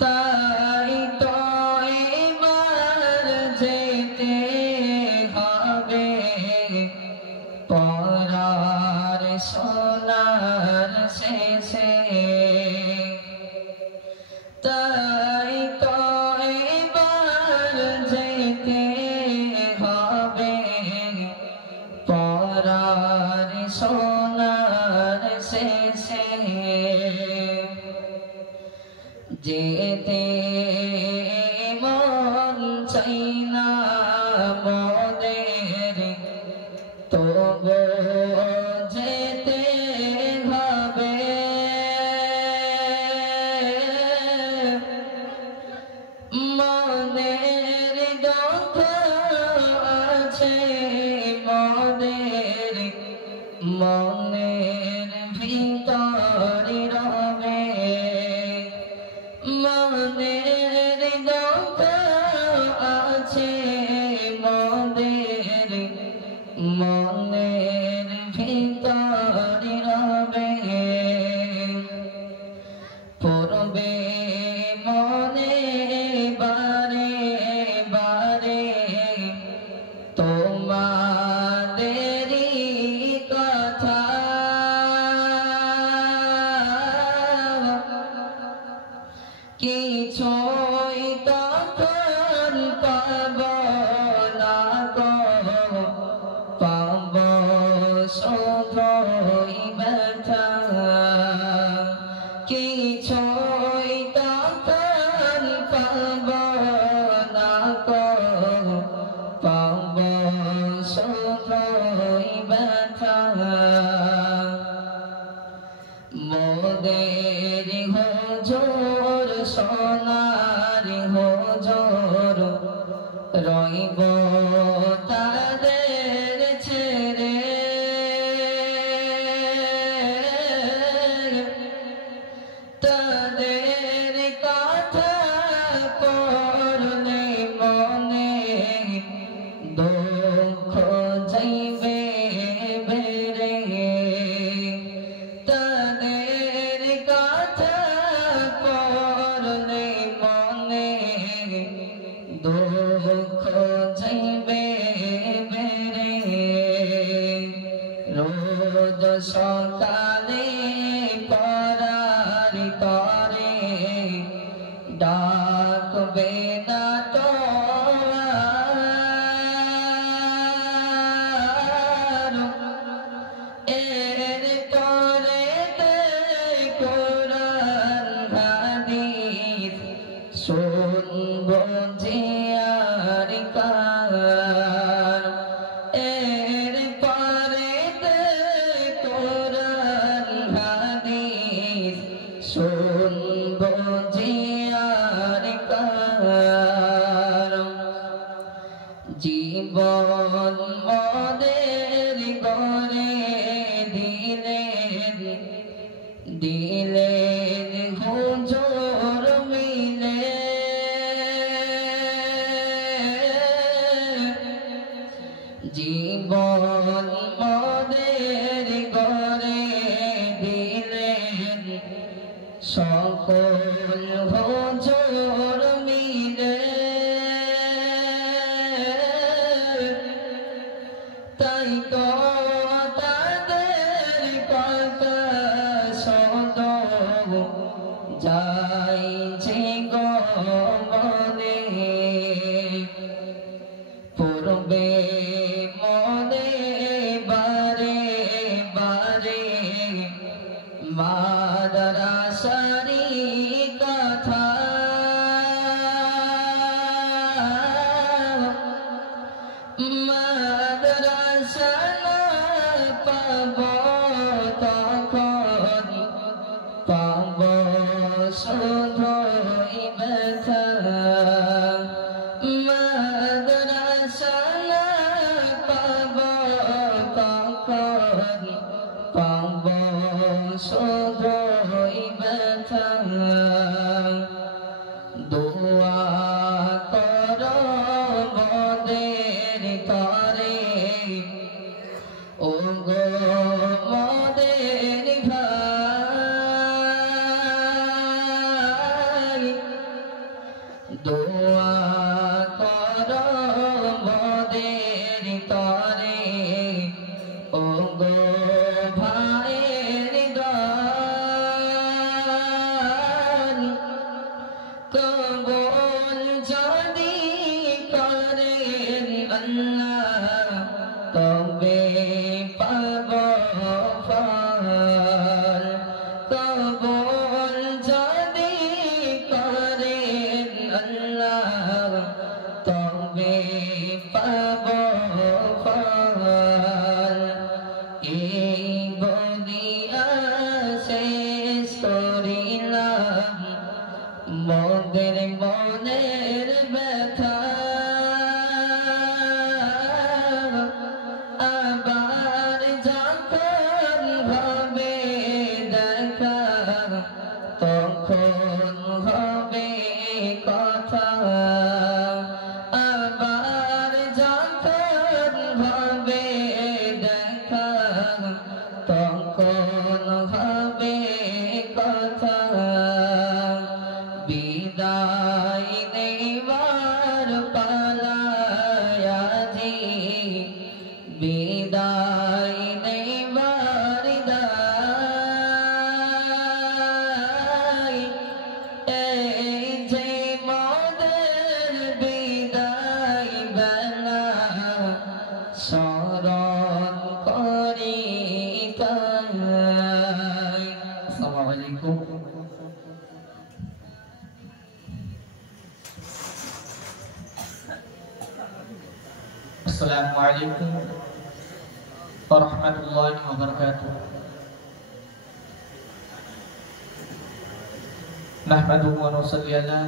তাই তো এবার যেতে হবে পরার সোনার শেষে। তাই তো এবার যেতে হবে পরার সোনার শেষে। যেতে মন চাই না মোদের, তবু যেতে হবে। মনের দুঃখ আছে মোদের, মনের ভিতরে রবে। মনের দুঃখ আছে মোদের, মনের ভিতরে রবে। পড়বে মনে বারে বারে তোমাদেরই কথা। কিছুই তখন পাব না গো, পাব শুধুই ব্যথা। কিছুই তখন পাব না গো, পাব শুধুই ব্যথা। মোদের হুজুর সোনার হুজুর রইব তাদের ছেড়ে। তাদের কথা পড়লে মনে দুঃখ যাইবে বেড়ে। তাদের কথা পড়লে মনে দুঃখ যাইবে বেড়ে। রোজ সকালে পরার তরে ডাকবে না তো আর। এর পরে কোরআন হাদিস শুনব যে আর কার। এর পরে কোরআন হাদিস শুনব যে আর কার। জীবন মোদের গড়ে দিলেন দিলেন হুজুর মিলে। জীবন মোদের গড়ে দিলেন সকল হুজুর মিলে। তাই তো তাদের কথা শোনো যাই যে গো মনে। পড়বে মনে বারে বারে মাদ্রাসারি কথা। মাদ্রাসা না পাব তখন পাব শুধুই ব্যথা। মাদ্রাসা না পাব তখন পাব শুধুই ব্যথা। দোয়া করো মোদের তরে ও গো মোদের ভাই। দোয়া করো মোদের তরে ও গো ভাইয়ের গান কবুল যদি করেন আল্লাহ তবে পাব ফল কবুল যদি করেন আল্লাহ তবে পাব ফল এই বলিয়া শেষ করিলাম মোদের মনের ব্যথা আবার যখন হবে দেখা তখন হবে কথা আবার যখন হবে দেখা তখন হবে কথা বিদায় নেবার পালায়াজি বিদায় নেবার দায় এই যে মোদের বিদায় বেলা স্মরণ করি তাই। আসসালামু আলাইকুম। Assalamualaikum warahmatullahi wabarakatuh. Nahmaduhu wa nusalli ala